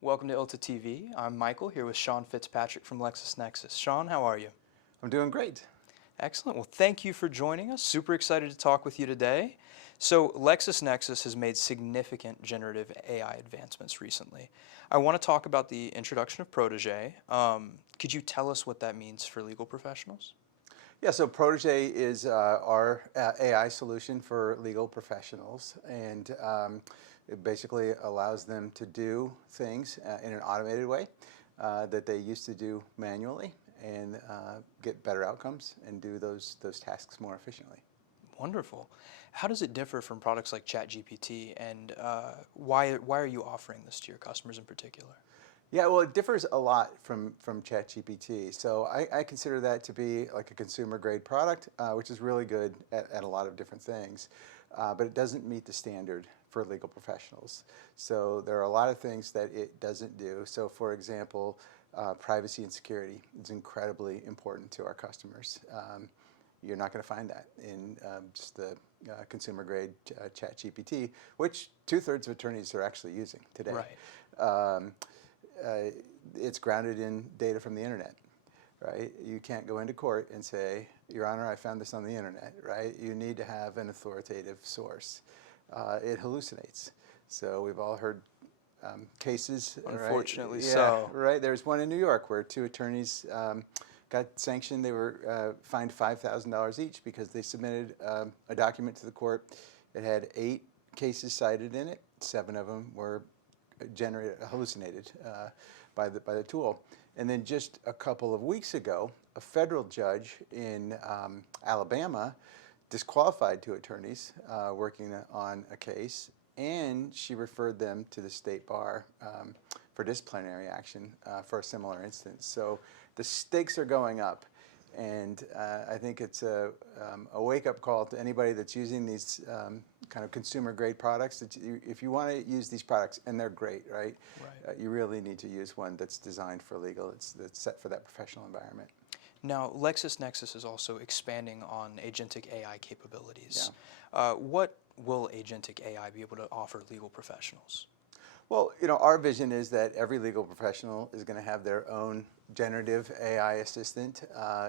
Welcome to ILTA TV. I'm Michael, here with Sean Fitzpatrick from LexisNexis. Sean, how are you? I'm doing great. Excellent. Well, thank you for joining us. Super excited to talk with you today. So, LexisNexis has made significant generative AI advancements recently. I want to talk about the introduction of Protege. Could you tell us what that means for legal professionals? Yeah, so Protege is our AI solution for legal professionals, and it basically allows them to do things in an automated way that they used to do manually, and get better outcomes and do those tasks more efficiently. Wonderful. How does it differ from products like ChatGPT, and why are you offering this to your customers in particular? Yeah, well, it differs a lot from ChatGPT. So I consider that to be like a consumer grade product, which is really good at a lot of different things, but it doesn't meet the standard for legal professionals. So there are a lot of things that it doesn't do. So for example, privacy and security is incredibly important to our customers. You're not going to find that in just the consumer grade ChatGPT, which 2/3 of attorneys are actually using today. Right. It's grounded in data from the internet, right? You can't go into court and say, Your Honor, I found this on the internet, right? You need to have an authoritative source. It hallucinates. So we've all heard cases. Unfortunately, right? so. Yeah, right. There's one in New York where two attorneys got sanctioned. They were fined $5,000 each because they submitted a document to the court. It had 8 cases cited in it. 7 of them were hallucinated by the tool. And then just a couple of weeks ago, a federal judge in Alabama disqualified 2 attorneys working on a case, and she referred them to the state bar for disciplinary action for a similar instance. So the stakes are going up, and I think it's a wake-up call to anybody that's using these kind of consumer-grade products. That if you want to use these products, and they're great, right? Right. You really need to use one that's designed for legal, that's set for that professional environment. Now, LexisNexis is also expanding on agentic AI capabilities. Yeah. What will agentic AI be able to offer legal professionals? Well, our vision is that every legal professional is going to have their own generative AI assistant.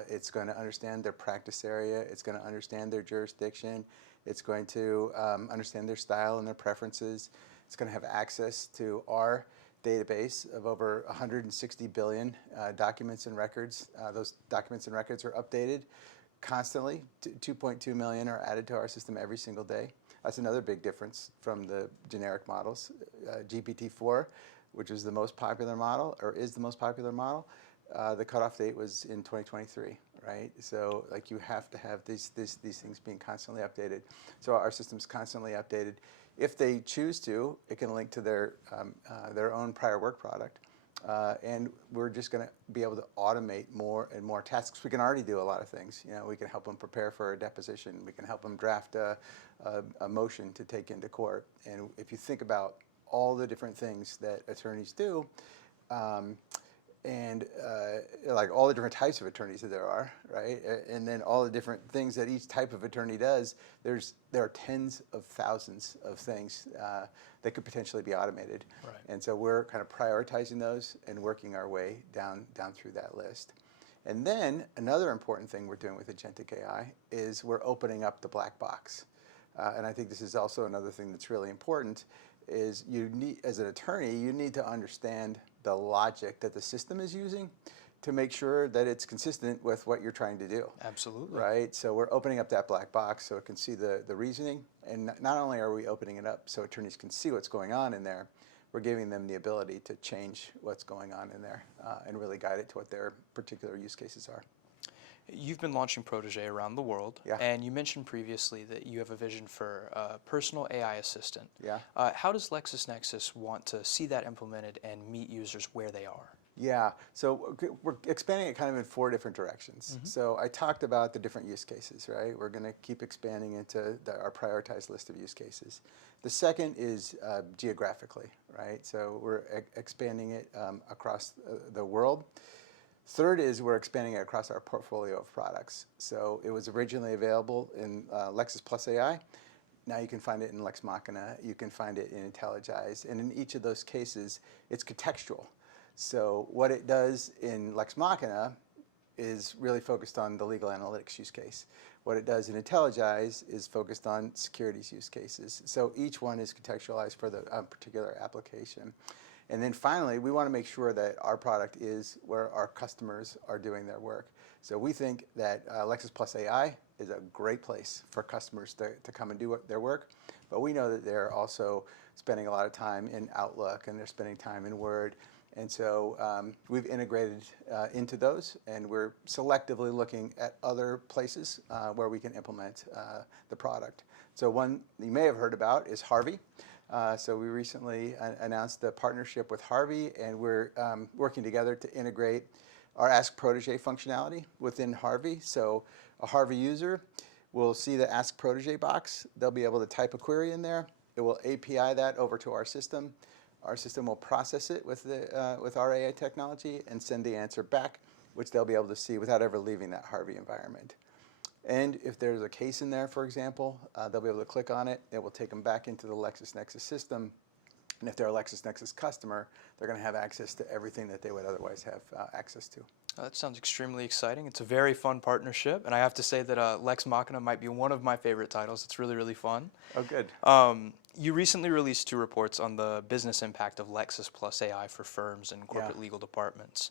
It's going to understand their practice area. It's going to understand their jurisdiction. It's going to understand their style and their preferences. It's going to have access to our database of over 160 billion documents and records. Those documents and records are updated constantly. 2.2 million are added to our system every single day. That's another big difference from the generic models. GPT-4, which is the most popular model, or is the most popular model, the cutoff date was in 2023, right? So like you have to have these things being constantly updated. So our system's constantly updated. If they choose to, it can link to their own prior work product. And we're just going to be able to automate more and more tasks. We can already do a lot of things. We can help them prepare for a deposition. We can help them draft a motion to take into court. And if you think about all the different things that attorneys do, and like all the different types of attorneys that there are, right? And then all the different things that each type of attorney does, there are tens of thousands of things that could potentially be automated. Right. And so we're kind of prioritizing those and working our way down through that list. And then another important thing we're doing with agentic AI is we're opening up the black box. And I think this is also another thing that's really important, is you need, as an attorney, you need to understand the logic that the system is using to make sure that it's consistent with what you're trying to do. Absolutely. Right? So we're opening up that black box so it can see the reasoning. And not only are we opening it up so attorneys can see what's going on in there, we're giving them the ability to change what's going on in there and really guide it to what their particular use cases are. You've been launching Protege around the world, Yeah. and you mentioned previously that you have a vision for a personal AI assistant. Yeah. How does LexisNexis want to see that implemented and meet users where they are? Yeah, so we're expanding it kind of in 4 different directions. Mm-hmm. So I talked about the different use cases, right? We're going to keep expanding into our prioritized list of use cases. The second is geographically, right? So we're expanding it across the world. Third is we're expanding it across our portfolio of products. So it was originally available in Lexis Plus AI. Now you can find it in Lex Machina, you can find it in IntelliGize, and in each of those cases, it's contextual. So what it does in Lex Machina is really focused on the legal analytics use case. What it does in IntelliGize is focused on securities use cases. So each one is contextualized for the particular application. And then finally, we want to make sure that our product is where our customers are doing their work. So we think that Lexis Plus AI is a great place for customers to come and do their work. But we know that they're also spending a lot of time in Outlook and they're spending time in Word. And so we've integrated into those, and we're selectively looking at other places where we can implement the product. So one you may have heard about is Harvey. So we recently announced a partnership with Harvey, and we're working together to integrate our Ask Protege functionality within Harvey. So a Harvey user will see the Ask Protege box. They'll be able to type a query in there. It will API that over to our system. Our system will process it with our AI technology and send the answer back, which they'll be able to see without ever leaving that Harvey environment. And if there's a case in there, for example, they'll be able to click on it. It will take them back into the LexisNexis system. And if they're a LexisNexis customer, they're going to have access to everything that they would otherwise have access to. That sounds extremely exciting. It's a very fun partnership, and I have to say that Lex Machina might be one of my favorite titles. It's really, really fun. Oh, good. You recently released 2 reports on the business impact of Lexis Plus AI for firms and corporate legal departments.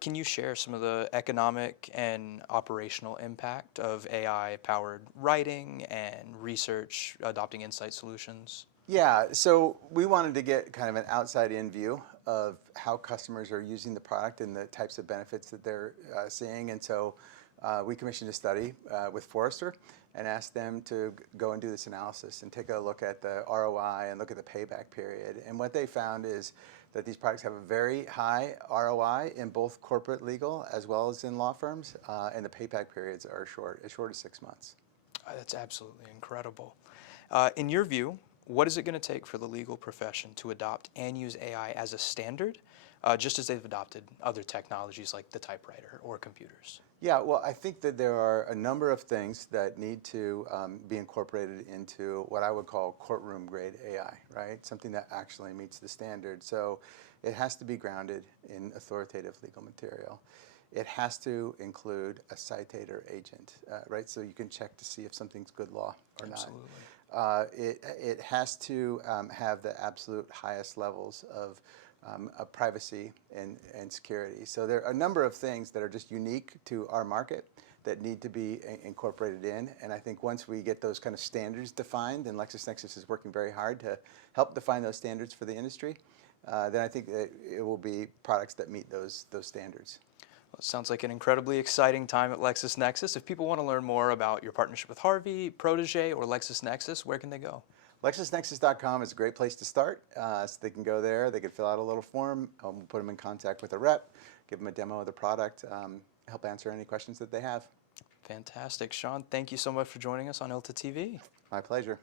Can you share some of the economic and operational impact of AI-powered writing and research adopting insight solutions? Yeah, so we wanted to get kind of an outside-in view of how customers are using the product and the types of benefits that they're seeing. And so we commissioned a study with Forrester and asked them to go and do this analysis and take a look at the ROI and look at the payback period. And what they found is that these products have a very high ROI in both corporate legal as well as in law firms, and the payback periods are as short as 6 months. That's absolutely incredible. In your view, what is it going to take for the legal profession to adopt and use AI as a standard, just as they've adopted other technologies like the typewriter or computers? Yeah, well, I think that there are a number of things that need to be incorporated into what I would call courtroom grade AI, right? Something that actually meets the standard. So it has to be grounded in authoritative legal material. It has to include a citator agent, right? So you can check to see if something's good law or Absolutely. not. It has to have the absolute highest levels of privacy and security. So there are a number of things that are just unique to our market that need to be incorporated in. And I think once we get those kind of standards defined, and LexisNexis is working very hard to help define those standards for the industry, then I think that it will be products that meet those standards. Well, it sounds like an incredibly exciting time at LexisNexis. If people want to learn more about your partnership with Harvey, Protege, or LexisNexis, where can they go? LexisNexis.com is a great place to start. So they can go there, they can fill out a little form, we'll put them in contact with a rep, give them a demo of the product, help answer any questions that they have. Fantastic. Sean, thank you so much for joining us on ILTA TV. My pleasure.